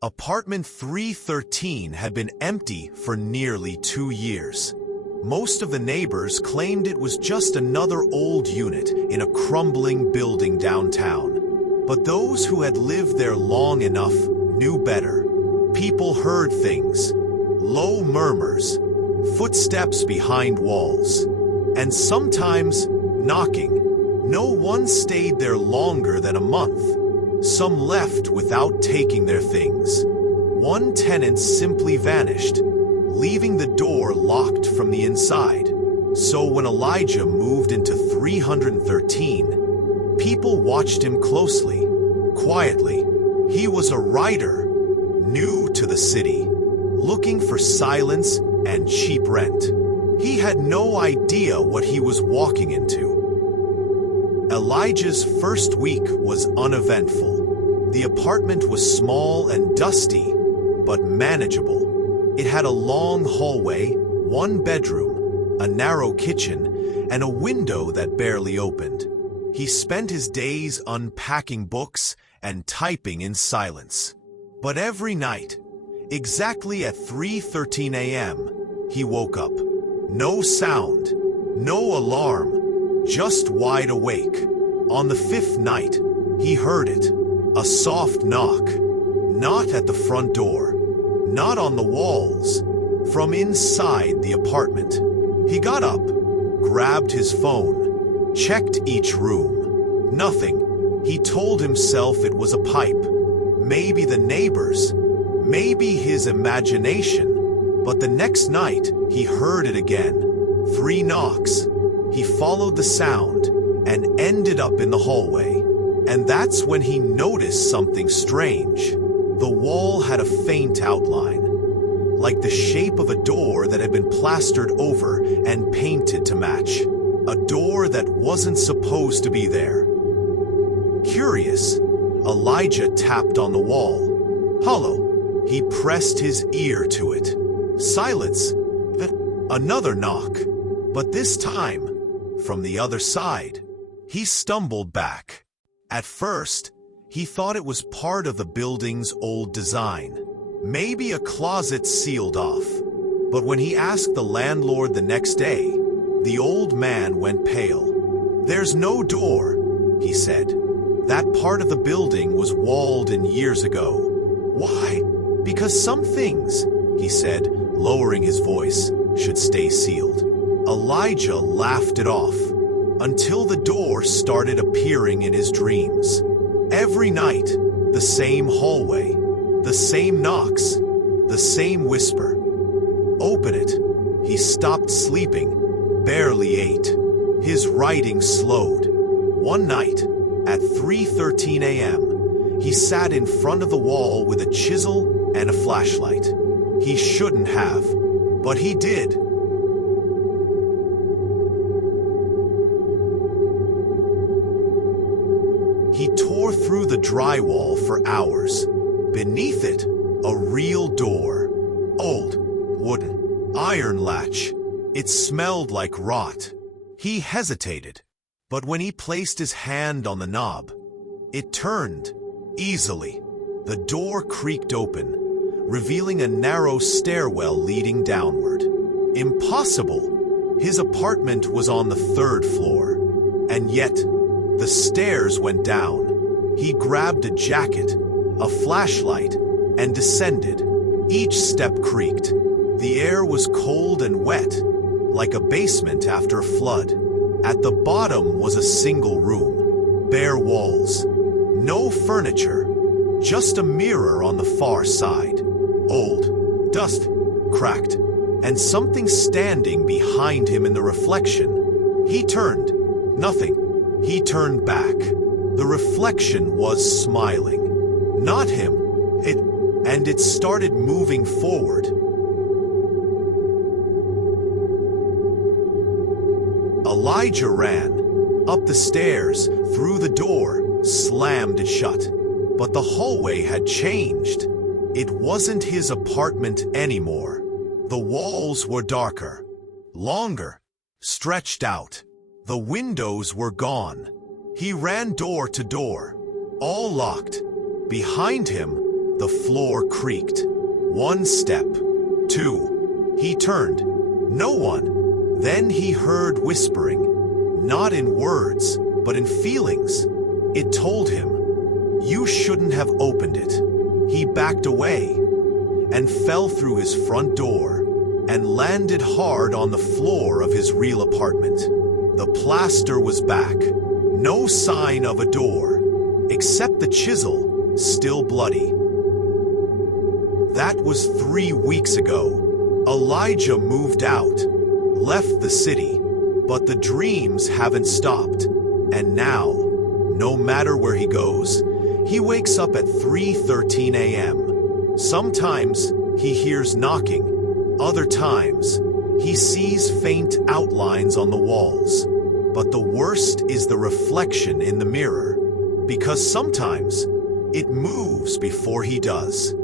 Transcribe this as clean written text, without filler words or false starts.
Apartment 313 had been empty for nearly 2 years. Most of the neighbors claimed it was just another old unit in a crumbling building downtown. But those who had lived there long enough knew better. People heard things, low murmurs, footsteps behind walls, and sometimes knocking. No one stayed there longer than a month. Some left without taking their things. One tenant simply vanished, leaving the door locked from the inside. So when Elijah moved into 313, people watched him closely, quietly. He was a writer, new to the city, looking for silence and cheap rent. He had no idea what he was walking into. Elijah's first week was uneventful. The apartment was small and dusty, but manageable. It had a long hallway, one bedroom, a narrow kitchen, and a window that barely opened. He spent his days unpacking books and typing in silence. But every night, exactly at 3:13 a.m., he woke up. No sound, no alarm, just wide awake. On the 5th night, he heard it. A soft knock. Not at the front door. Not on the walls. From inside the apartment. He got up, grabbed his phone, checked each room. Nothing. He told himself it was a pipe. Maybe the neighbors. Maybe his imagination. But the next night, he heard it again. 3 knocks. He followed the sound and ended up in the hallway. And that's when he noticed something strange. The wall had a faint outline, like the shape of a door that had been plastered over and painted to match. A door that wasn't supposed to be there. Curious, Elijah tapped on the wall. Hollow. He pressed his ear to it. Silence. Another knock. But this time, from the other side. He stumbled back. At first, he thought it was part of the building's old design. Maybe a closet sealed off. But when he asked the landlord the next day, the old man went pale. "There's no door," he said. "That part of the building was walled in years ago." "Why?" "Because some things," he said, lowering his voice, "should stay sealed." Elijah laughed it off, until the door started appearing in his dreams. Every night, the same hallway, the same knocks, the same whisper. "Open it." He stopped sleeping, barely ate. His writing slowed. One night, at 3:13 a.m., he sat in front of the wall with a chisel and a flashlight. He shouldn't have, but he did. He tore through the drywall for hours. Beneath it, a real door. Old, wooden, iron latch. It smelled like rot. He hesitated, but when he placed his hand on the knob, it turned, easily. The door creaked open, revealing a narrow stairwell leading downward. Impossible! His apartment was on the 3rd floor, and yet the stairs went down. He grabbed a jacket, a flashlight, and descended. Each step creaked. The air was cold and wet, like a basement after a flood. At the bottom was a single room, bare walls, no furniture, just a mirror on the far side. Old, dust, cracked, and something standing behind him in the reflection. He turned. Nothing. He turned back. The reflection was smiling. Not him. And it started moving forward. Elijah ran. Up the stairs, through the door, slammed it shut. But the hallway had changed. It wasn't his apartment anymore. The walls were darker, longer, stretched out. The windows were gone. He ran door to door, all locked. Behind him, The floor creaked. 1 step. 2. He turned. No one. Then he heard whispering, not in words, but in feelings. It told him, "You shouldn't have opened it." He backed away and fell through his front door and landed hard on the floor of his real apartment. The plaster was back. No sign of a door, except the chisel, still bloody. That was 3 weeks ago. Elijah moved out, left the city, but the dreams haven't stopped. And now, no matter where he goes, he wakes up at 3:13 a.m. Sometimes he hears knocking. Other times, he sees faint outlines on the walls. But the worst is the reflection in the mirror, because sometimes it moves before he does.